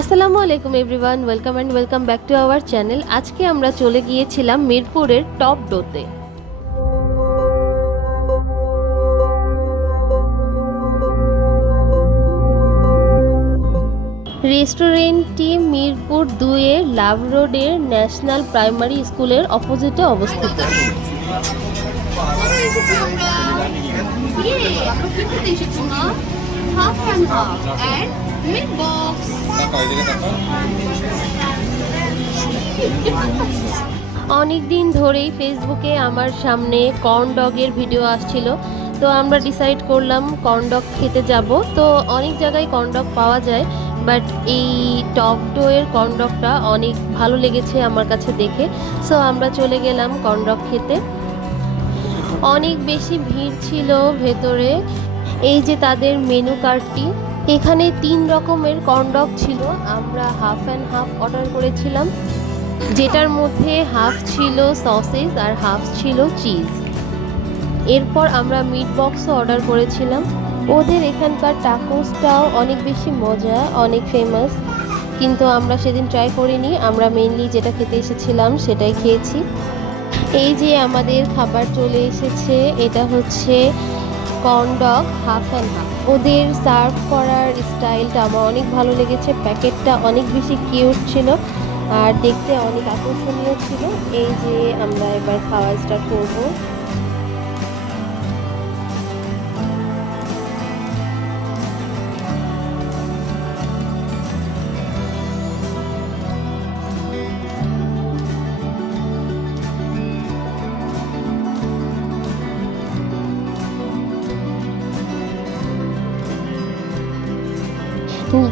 আসসালামু আলাইকুম everyone, welcome back to our channel. আজকে আমরা চলে গিয়েছিলাম মিরপুরের টপ ডোতে। রেস্টুরেন্টটি মিরপুর 2-এর লাভ রোডের ন্যাশনাল প্রাইমারি স্কুলের অপোজিটে অবস্থিত। অনেক দিন ধরেই ফেসবুকে আমার সামনে কর্ন ডগের ভিডিও আসছিল, তো আমরা ডিসাইড করলাম কর্ন ডগ খেতে যাব। তো অনেক জায়গায় কর্ন ডগ পাওয়া যায়, বাট এই টপ ডোয়ের কর্ন ডগটা অনেক ভালো লেগেছে আমার কাছে দেখে। সো আমরা চলে গেলাম কর্ন ডগ খেতে। অনেক বেশি ভিড় ছিল ভেতরে। এই যে তাদের মেনু কার্ডটি, এখানে 3 রকমের কর্ন ডগ ছিল। আমরা হাফ অ্যান্ড হাফ অর্ডার করেছিলাম, যেটার মধ্যে হাফ ছিল সসেজ আর হাফ ছিল চিজ। এরপর আমরা মিট বক্সও অর্ডার করেছিলাম। ওদের এখানকার টাকোসটাও অনেক বেশি মজা, অনেক ফেমাস, কিন্তু আমরা সেদিন ট্রাই করিনি। আমরা মেইনলি যেটা খেতে এসেছিলাম সেটাই খেয়েছি। এই যে আমাদের খাবার চলে এসেছে, এটা হচ্ছে corn dog half and half. ওদের সার্ভ করার স্টাইলটা আমার অনেক ভালো লেগেছে। প্যাকেটটা অনেক বেশি কিউট ছিল আর দেখতে অনেক আকর্ষণীয় ছিল। এই যে আমরা এবার খাওয়া স্টার্ট করবো।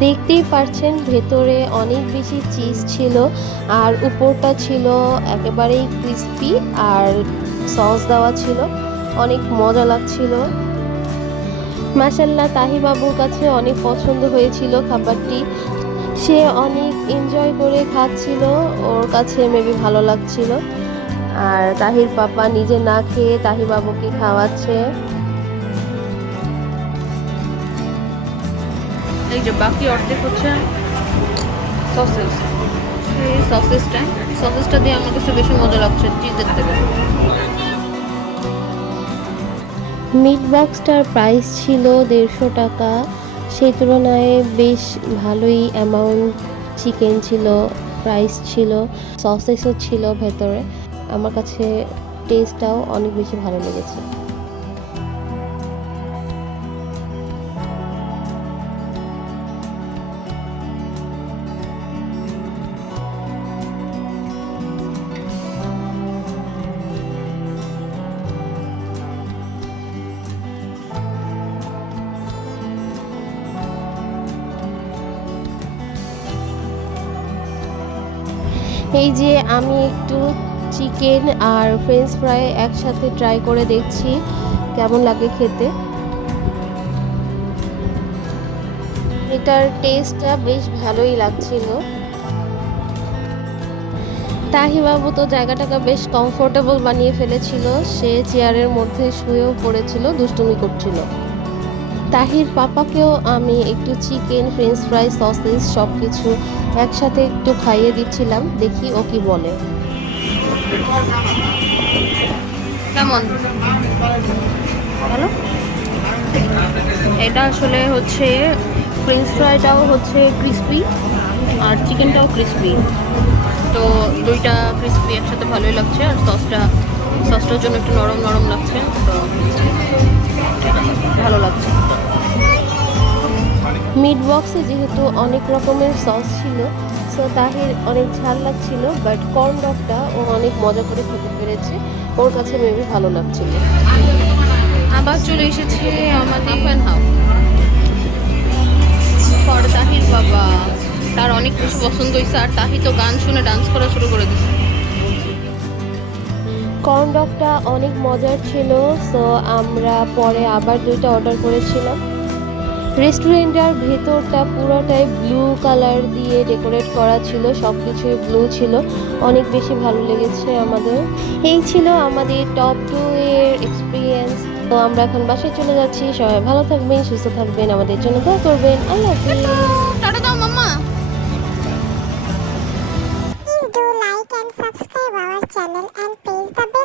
দেখতেই পারছেন ভেতরে অনেক বেশি চিজ ছিল আর উপরটা ছিল একেবারেই ক্রিস্পি আর সস দেওয়া ছিল। অনেক মজা লাগছিল। মাশাআল্লাহ, তাহি বাবুর কাছে অনেক পছন্দ হয়েছিল খাবারটি। সে অনেক এনজয় করে খাচ্ছিল, ওর কাছে মেবি ভালো লাগছিল। আর তাহির পাপা নিজে না খেয়ে তাহি বাবুকে খাওয়াচ্ছে। এই যে বাকি অর্ধেক হচ্ছে সসেস। এই সসেসটা দিয়ে আমার কাছে বেশি মজা লাগছে চিজের থেকে। মিট বক্সটার প্রাইস ছিল 150 টাকা। সেই তুলনায় বেশ ভালোই অ্যামাউন্ট চিকেন ছিল, প্রাইস ছিল, সসেসও ছিল ভেতরে। আমার কাছে টেস্টটাও অনেক বেশি ভালো লেগেছে। এই যে আমি একটু চিকেন আর ফ্রেঞ্চ ফ্রাই একসাথে ট্রাই করে দেখছি কেমন লাগে খেতে। এটার টেস্টটা বেশ ভালোই লাগছিল। তাহিবাবু তো জায়গাটাকে বেশ কমফোর্টেবল বানিয়ে ফেলেছিল। সে চেয়ারের মধ্যে শুয়েও পড়েছিল, দুষ্টুমি করছিল। তাহির পাপাকেও আমি একটু চিকেন, ফ্রেঞ্চ ফ্রাই, সসেস সব কিছু একসাথে একটু খাইয়ে দিচ্ছিলাম, দেখি ও কি বলে। কেমন? ভালো। এটা আসলে হচ্ছে ফ্রেঞ্চ ফ্রাইটাও হচ্ছে ক্রিস্পি আর চিকেনটাও ক্রিস্পি, তো দুইটা ক্রিস্পি একসাথে ভালোই লাগছে। আর সসটার জন্য একটু নরম নরম লাগছে, তো ভালো লাগছে। মিট বক্সে যেহেতু অনেক রকমের সস ছিল, সো তাহির অনেক ঝাল লাগছিল, বাট কর্ন ডগটা ও অনেক মজা করে খেতে পেরেছে। ওর কাছে মেবি ভালো লাগছিল। আবার চলে এসেছে আমাদের half and half for Tahir বাবা। তার অনেক কিছু পছন্দ হয়েছে, আর তাহি তো গান শুনে ডান্স করা শুরু করে দিচ্ছে। কর্ন ডগটা অনেক মজার ছিল, সো আমরা পরে আবার 2টা অর্ডার করেছিলাম। রেস্টুরেন্টের ভেতরটা পুরোটাই ব্লু কালার দিয়ে ডেকোরেট করা ছিল, সব কিছুই ব্লু ছিল। অনেক বেশি ভালো লেগেছে আমাদের। এই ছিল আমাদের টপ 2 এর এক্সপিরিয়েন্স। তো আমরা এখন বাসায় চলে যাচ্ছি। সবাই ভালো থাকবেন, সুস্থ থাকবেন, আমাদের জন্য দোয়া করবেন। আল্লাহ হাফেজ। টাটা দাও মাম্মা। channel and press the bell